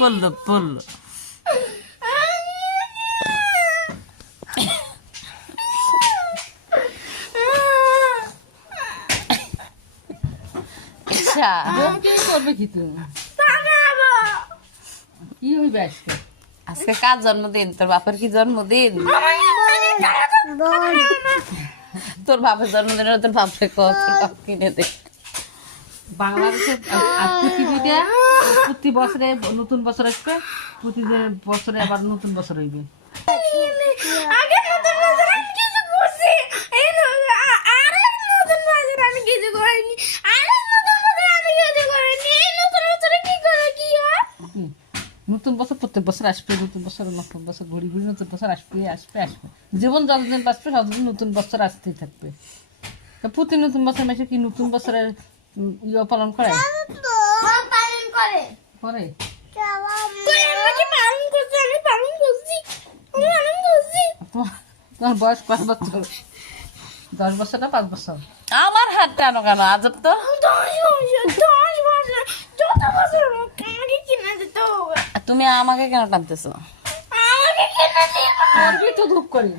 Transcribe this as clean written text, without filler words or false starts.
পড়লো পড়লো। আজকে কার জন্মদিন? তোর বাপের কি জন্মদিন? তোর বাপের জন্মদিন, তোর বাপকে কিনে দে। বাংলাদেশে পৃথিবীতে প্রতি বছরে নতুন বছর আসবে, প্রতি বছরে আবার নতুন বছর হইবে। নতুন বছর প্রত্যেক বছর আসবে, নতুন বছর নতুন বছর ঘুরি ঘুরি নতুন বছর আসবে আসবে আসবে। জীবন যতদিন বাঁচবে ততদিন নতুন বছর আসতেই থাকবে। প্রতি নতুন বছর মাসে কি নতুন বছরের ইয়ে পালন করে? করে তোমার বয়স 5 বছর? 10 বছর না 5 বছর? আমার হাত টানো কেন? আজব তো। তুমি আমাকে কেন টানতেছো? তো ধূপ করি।